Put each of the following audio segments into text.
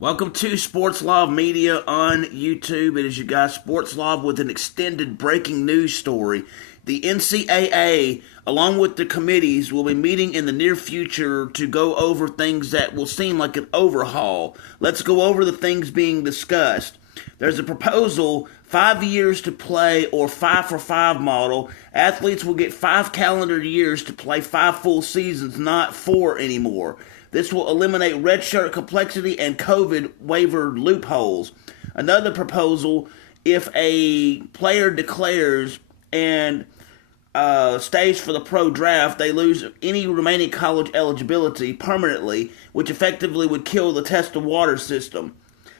Welcome to Sports Law Media on YouTube. It is your guy Sports Law with an extended breaking news story. The NCAA, along with the committees, will be meeting in the near future to go over things that will seem like an overhaul. Let's go over the things being discussed. There's a proposal, 5 years to play or 5-for-5 model. Athletes will get 5 calendar years to play 5 full seasons, not 4 anymore. This will eliminate redshirt complexity and COVID waiver loopholes. Another proposal, if a player declares and stays for the pro draft, they lose any remaining college eligibility permanently, which effectively would kill the test of water system.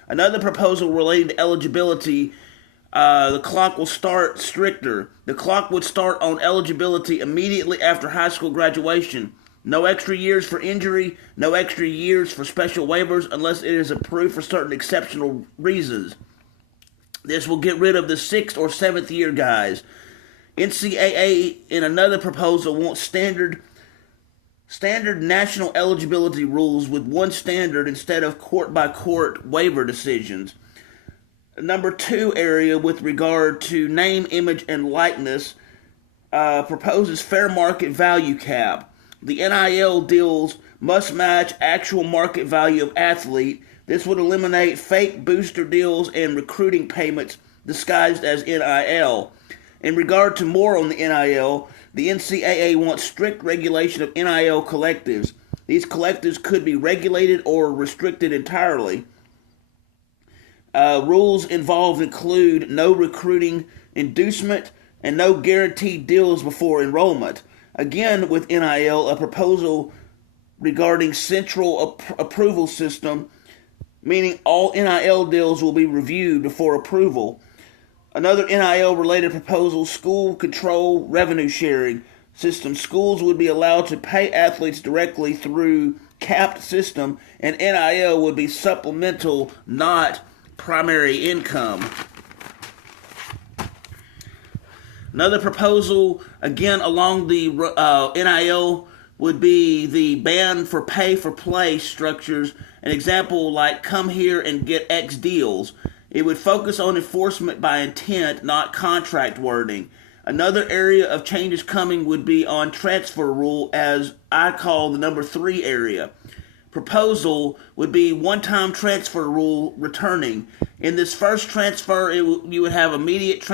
Another proposal relating to eligibility, the clock will start stricter. The clock would start on eligibility immediately after high school graduation. No extra years for injury, no extra years for special waivers unless it is approved for certain exceptional reasons. This will get rid of the 6th or 7th year guys. NCAA, in another proposal, wants standard national eligibility rules with one standard instead of court-by-court waiver decisions. Number 2 area with regard to name, image, and likeness proposes fair market value cap. The NIL deals must match actual market value of athlete. This would eliminate fake booster deals and recruiting payments disguised as NIL. In regard to more on the NIL, the NCAA wants strict regulation of NIL collectives. These collectives could be regulated or restricted entirely. Rules involved include no recruiting inducement and no guaranteed deals before enrollment. Again, with NIL, a proposal regarding central approval system, meaning all NIL deals will be reviewed before approval. Another NIL-related proposal, school control revenue sharing system. Schools would be allowed to pay athletes directly through capped system, and NIL would be supplemental, not primary income. Another proposal, again along the NIL, would be the ban for pay-for-play structures. An example like come here and get X deals. It would focus on enforcement by intent, not contract wording. Another area of changes coming would be on transfer rule, as I call the number 3 area. Proposal would be one-time transfer rule returning. In this first transfer, you would have immediate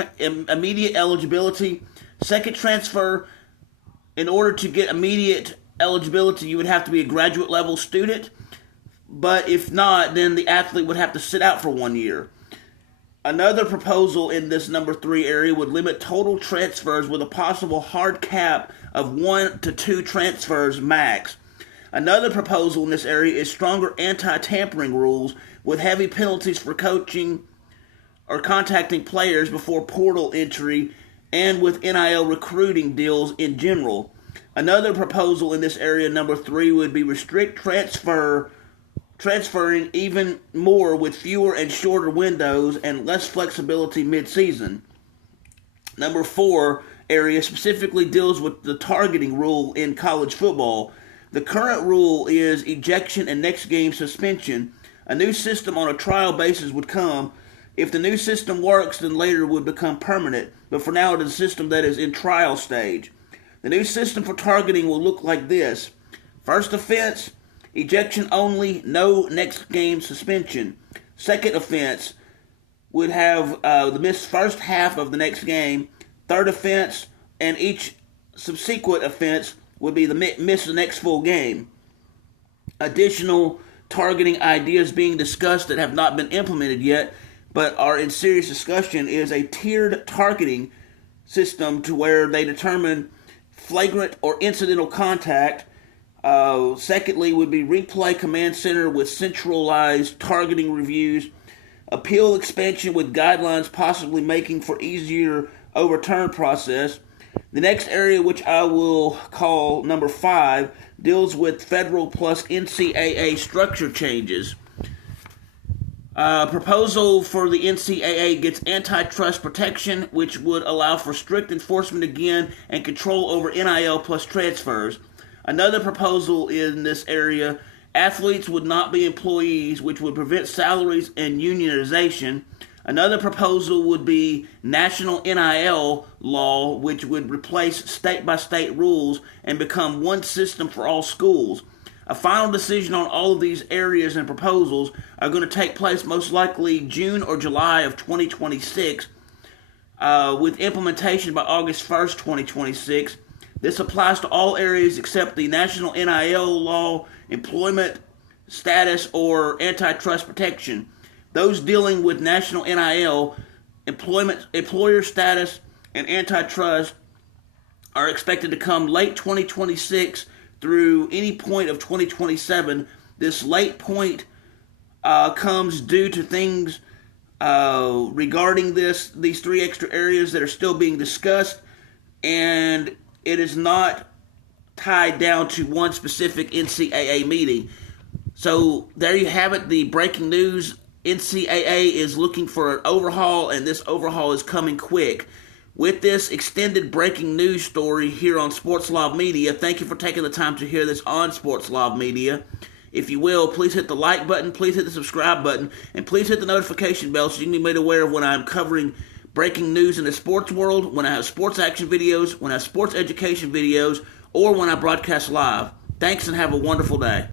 eligibility. Second transfer, in order to get immediate eligibility, you would have to be a graduate level student. But if not, then the athlete would have to sit out for 1 year. Another proposal in this number 3 area would limit total transfers with a possible hard cap of 1 to 2 transfers max. Another proposal in this area is stronger anti-tampering rules with heavy penalties for coaching or contacting players before portal entry and with NIL recruiting deals in general. Another proposal in this area, number 3, would be restrict transferring even more with fewer and shorter windows and less flexibility mid-season. Number 4 area specifically deals with the targeting rule in college football. The current rule is ejection and next game suspension. A new system on a trial basis would come. If the new system works, then later would become permanent, but for now it is a system that is in trial stage. The new system for targeting will look like this. First offense, ejection only, no next game suspension. Second offense would have the missed first half of the next game. Third offense and each subsequent offense would be the miss the next full game. Additional targeting ideas being discussed that have not been implemented yet but are in serious discussion is a tiered targeting system to where they determine flagrant or incidental contact. Secondly would be replay command center with centralized targeting reviews. Appeal expansion with guidelines possibly making for easier overturn process. The next area, which I will call number 5, deals with federal plus NCAA structure changes. Proposal for the NCAA gets antitrust protection, which would allow for strict enforcement again and control over NIL plus transfers. Another proposal in this area Athletes would not be employees, which would prevent salaries and unionization. Another proposal would be national NIL law, which would replace state-by-state rules and become one system for all schools. A final decision on all of these areas and proposals are going to take place most likely June or July of 2026, with implementation by August 1st, 2026. This applies to all areas except the national NIL law, employment status, or antitrust protection. Those dealing with national NIL, employer status, and antitrust are expected to come late 2026 through any point of 2027. This late point comes due to things regarding these three extra areas that are still being discussed, and it is not tied down to one specific NCAA meeting. So there you have it, the breaking news. NCAA is looking for an overhaul, and this overhaul is coming quick. With this extended breaking news story here on Sports Law Media, thank you for taking the time to hear this on Sports Law Media. If you will, please hit the like button, please hit the subscribe button, and please hit the notification bell so you can be made aware of when I'm covering breaking news in the sports world, when I have sports action videos, when I have sports education videos, or when I broadcast live. Thanks and have a wonderful day.